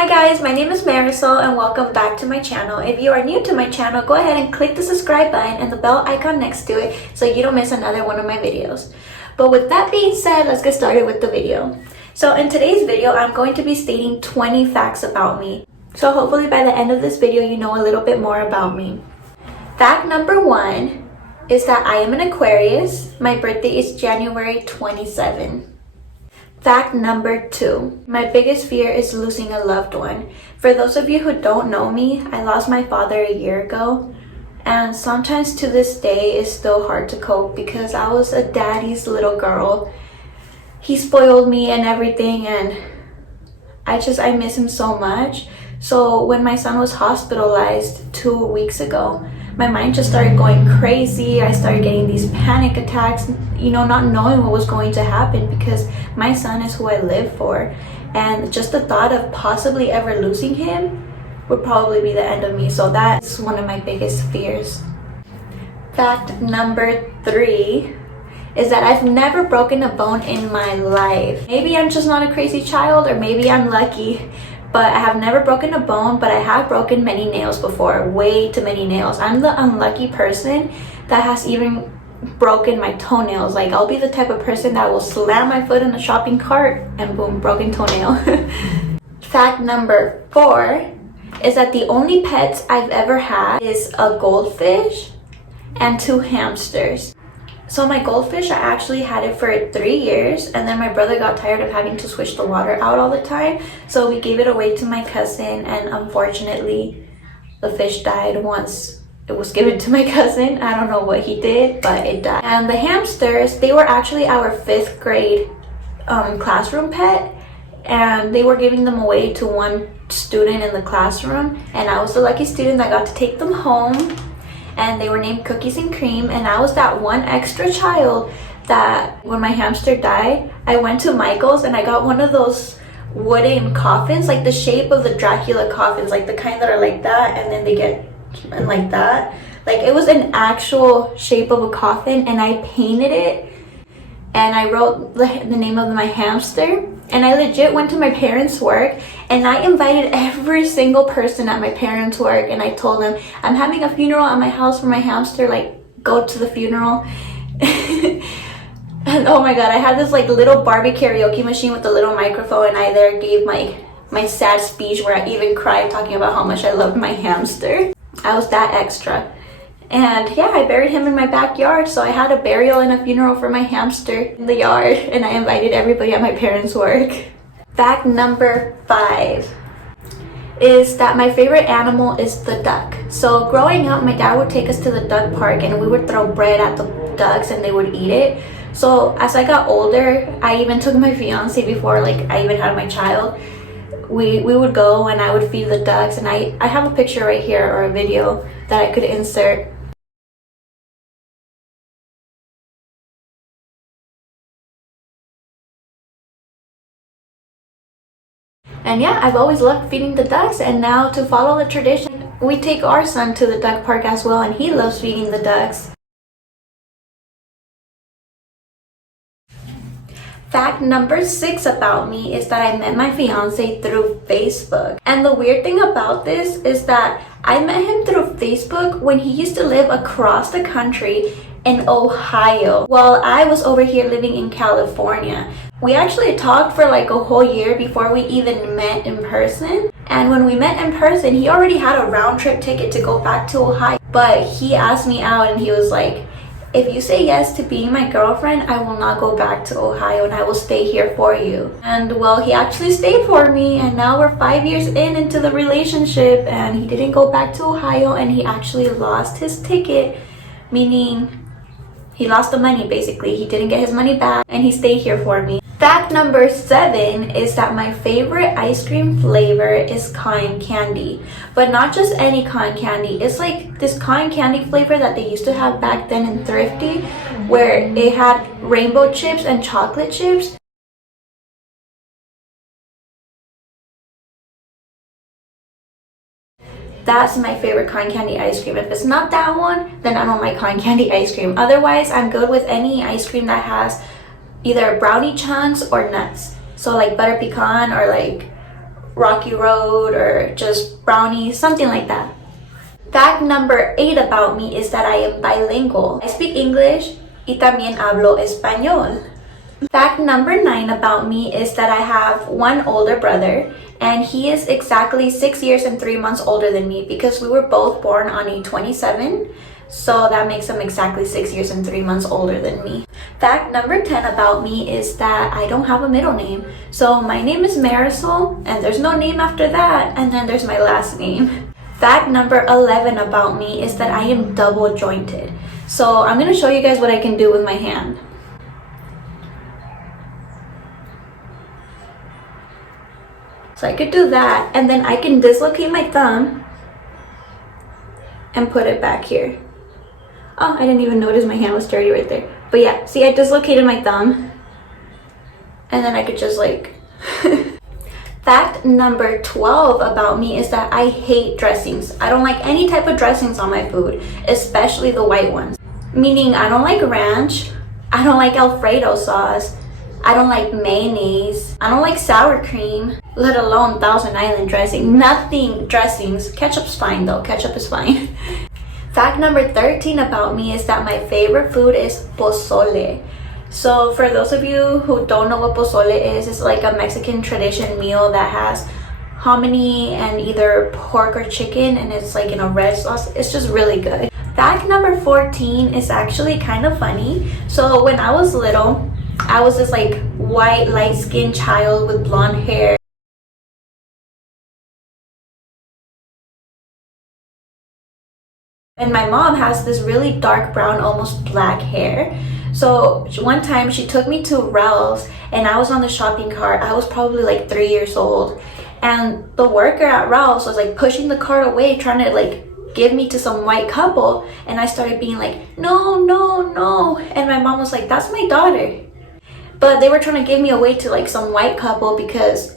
Hi guys, my name is Marisol and welcome back to my channel. If you are new to my channel, go ahead and click the subscribe button and the bell icon next to it so you don't miss another one of my videos. But with that being said, let's get started with the video. So in today's video, I'm going to be stating 20 facts about me. So hopefully by the end of this video, you know a little bit more about me. Fact number 1 is that I am an Aquarius. My birthday is January 27. Fact number 2, my biggest fear is losing a loved one. For those of you who don't know me, I lost my father a year ago. And sometimes to this day, it's still hard to cope because I was a daddy's little girl. He spoiled me and everything, and I miss him so much. So when my son was hospitalized 2 weeks ago, my mind just started going crazy. I started getting these panic attacks, not knowing what was going to happen because my son is who I live for. And just the thought of possibly ever losing him would probably be the end of me. So that's one of my biggest fears. Fact number 3 is that I've never broken a bone in my life. Maybe I'm just not a crazy child, or maybe I'm lucky. But I have never broken a bone, but I have broken many nails before, way too many nails. I'm the unlucky person that has even broken my toenails. Like, I'll be the type of person that will slam my foot in a shopping cart and boom, broken toenail. Fact number 4 is that the only pets I've ever had is a goldfish and 2 hamsters. So my goldfish, I actually had it for 3 years, and then my brother got tired of having to switch the water out all the time, so we gave it away to my cousin, and unfortunately the fish died once it was given to my cousin. I don't know what he did, but it died. And the hamsters, they were actually our 5th grade classroom pet, and they were giving them away to one student in the classroom, and I was the lucky student that got to take them home. And they were named Cookies and Cream, and I was that one extra child that when my hamster died, I went to Michael's and I got one of those wooden coffins, like the shape of the Dracula coffins, like the kind that are like that and then they get like that. Like, it was an actual shape of a coffin, and I painted it and I wrote the name of my hamster. And I legit went to my parents' work and I invited every single person at my parents' work, and I told them, I'm having a funeral at my house for my hamster, like, go to the funeral. And oh my god, I had this like little Barbie karaoke machine with a little microphone, and I there gave my sad speech where I even cried talking about how much I loved my hamster. I was that extra. And yeah, I buried him in my backyard, so I had a burial and a funeral for my hamster in the yard, and I invited everybody at my parents' work. Fact number 5 is that my favorite animal is the duck. So growing up, my dad would take us to the duck park and we would throw bread at the ducks and they would eat it. So as I got older, I even took my fiance before like I even had my child. We would go and I would feed the ducks, and I have a picture right here, or a video that I could insert. And yeah, I've always loved feeding the ducks, and now to follow the tradition, we take our son to the duck park as well, and he loves feeding the ducks. Fact number 6 about me is that I met my fiance through Facebook. And the weird thing about this is that I met him through Facebook when he used to live across the country in Ohio, while I was over here living in California. We actually talked for like a whole year before we even met in person. And when we met in person, he already had a round trip ticket to go back to Ohio. But he asked me out and he was like, if you say yes to being my girlfriend, I will not go back to Ohio and I will stay here for you. And well, he actually stayed for me, and now we're 5 years into the relationship, and he didn't go back to Ohio, and he actually lost his ticket, meaning he lost the money basically. He didn't get his money back, and he stayed here for me. Fact number 7 is that my favorite ice cream flavor is cotton candy. But not just any cotton candy. It's like this cotton candy flavor that they used to have back then in Thrifty, where it had rainbow chips and chocolate chips. That's my favorite cotton candy ice cream. If it's not that one, then I don't like cotton candy ice cream. Otherwise, I'm good with any ice cream that has either brownie chunks or nuts. So like butter pecan or like Rocky Road or just brownies, something like that. Fact number 8 about me is that I am bilingual. I speak English y también hablo español. Fact number 9 about me is that I have one older brother, and he is exactly 6 years and 3 months older than me because we were both born on a 27, so that makes him exactly 6 years and 3 months older than me. Fact number 10 about me is that I don't have a middle name. So my name is Marisol, and there's no name after that, and then there's my last name. Fact number 11 about me is that I am double jointed. So I'm going to show you guys what I can do with my hand. So I could do that, and then I can dislocate my thumb and put it back here. Oh, I didn't even notice my hand was dirty right there. But yeah, see, I dislocated my thumb, and then I could just like... Fact number 12 about me is that I hate dressings. I don't like any type of dressings on my food, especially the white ones. Meaning I don't like ranch, I don't like Alfredo sauce, I don't like mayonnaise, I don't like sour cream, let alone Thousand Island dressing. Nothing dressings. Ketchup's fine though, ketchup is fine. Fact number 13 about me is that my favorite food is pozole. So for those of you who don't know what pozole is, it's like a Mexican tradition meal that has hominy and either pork or chicken, and it's like in a red sauce. It's just really good. Fact number 14 is actually kind of funny. So when I was little, I was this like white, light-skinned child with blonde hair. And my mom has this really dark brown, almost black hair. So one time she took me to Ralph's, and I was on the shopping cart. I was probably like 3 years old. And the worker at Ralph's was like pushing the cart away, trying to like give me to some white couple. And I started being like, no, no, no. And my mom was like, that's my daughter. But they were trying to give me away to like some white couple because,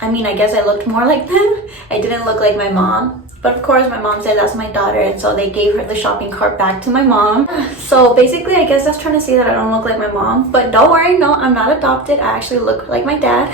I mean, I guess I looked more like them. I didn't look like my mom. But of course my mom said that's my daughter, and so they gave her the shopping cart back to my mom. So basically I guess that's trying to say that I don't look like my mom. But don't worry, no, I'm not adopted. I actually look like my dad.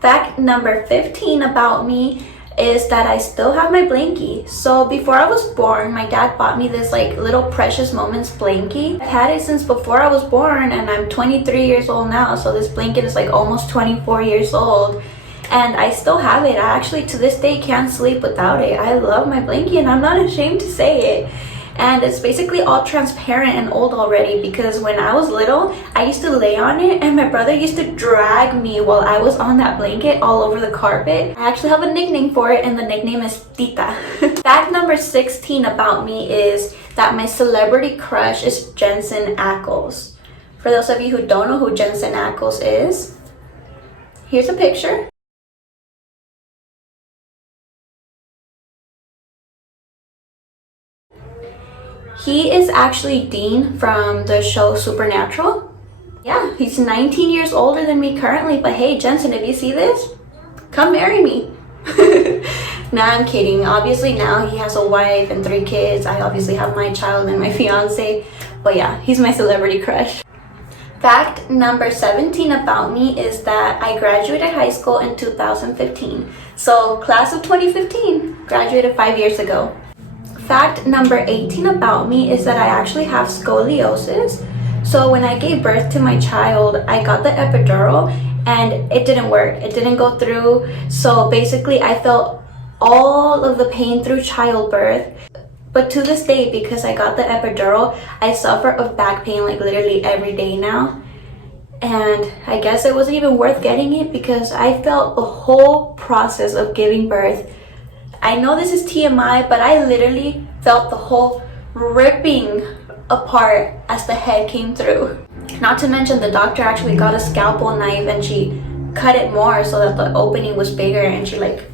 Fact number 15 about me is that I still have my blankie. So before I was born, my dad bought me this like little Precious Moments blankie. I've had it since before I was born, and I'm 23 years old now, so this blanket is like almost 24 years old. And I still have it. I actually to this day can't sleep without it. I love my blankie, and I'm not ashamed to say it. And it's basically all transparent and old already because when I was little, I used to lay on it, and my brother used to drag me while I was on that blanket all over the carpet. I actually have a nickname for it, and the nickname is Tita. Fact number 16 about me is that my celebrity crush is Jensen Ackles. For those of you who don't know who Jensen Ackles is, here's a picture. He is actually Dean from the show Supernatural. Yeah, he's 19 years older than me currently, but hey, Jensen, if you see this, come marry me. Nah, I'm kidding. Obviously now he has a wife and 3 kids. I obviously have my child and my fiance, but yeah, he's my celebrity crush. Fact number 17 about me is that I graduated high school in 2015. So class of 2015, graduated 5 years ago. Fact number 18 about me is that I actually have scoliosis. So when I gave birth to my child, I got the epidural and it didn't work. It didn't go through. So basically I felt all of the pain through childbirth. But to this day, because I got the epidural, I suffer of back pain like literally every day now. And I guess it wasn't even worth getting it because I felt the whole process of giving birth. I know this is TMI, but I literally felt the whole ripping apart as the head came through. Not to mention the doctor actually got a scalpel knife and she cut it more so that the opening was bigger, and she like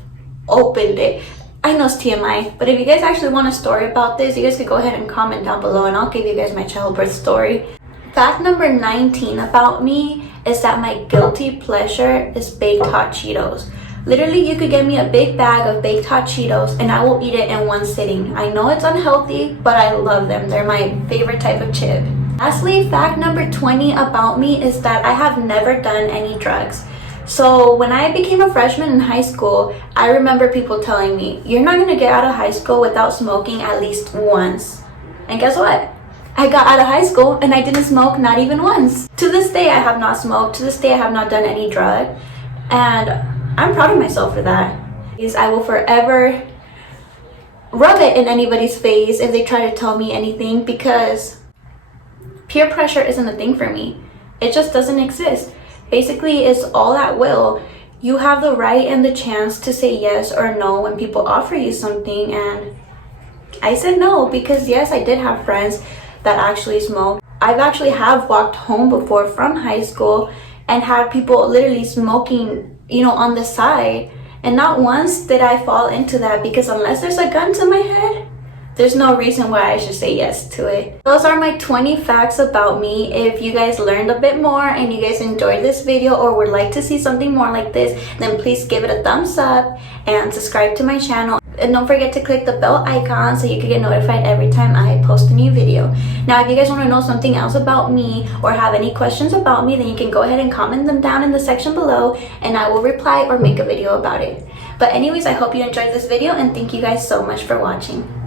opened it. I know it's TMI, but if you guys actually want a story about this, you guys could go ahead and comment down below and I'll give you guys my childbirth story. Fact number 19 about me is that my guilty pleasure is baked hot Cheetos. Literally, you could get me a big bag of baked hot Cheetos and I will eat it in one sitting. I know it's unhealthy, but I love them. They're my favorite type of chip. Lastly, fact number 20 about me is that I have never done any drugs. So when I became a freshman in high school, I remember people telling me, you're not gonna get out of high school without smoking at least once. And guess what? I got out of high school and I didn't smoke not even once. To this day, I have not smoked. To this day, I have not done any drug. And I'm proud of myself for that. I will forever rub it in anybody's face if they try to tell me anything, because peer pressure isn't a thing for me. It just doesn't exist. Basically, it's all at will. You have the right and the chance to say yes or no when people offer you something, and I said no because yes, I did have friends that actually smoke. I've actually have walked home before from high school and had people literally smoking, on the side. And not once did I fall into that, because unless there's a gun to my head, there's no reason why I should say yes to it. Those are my 20 facts about me. If you guys learned a bit more and you guys enjoyed this video or would like to see something more like this, then please give it a thumbs up and subscribe to my channel. And don't forget to click the bell icon so you can get notified every time I post a new video. Now, if you guys want to know something else about me or have any questions about me, then you can go ahead and comment them down in the section below and I will reply or make a video about it. But anyways, I hope you enjoyed this video and thank you guys so much for watching.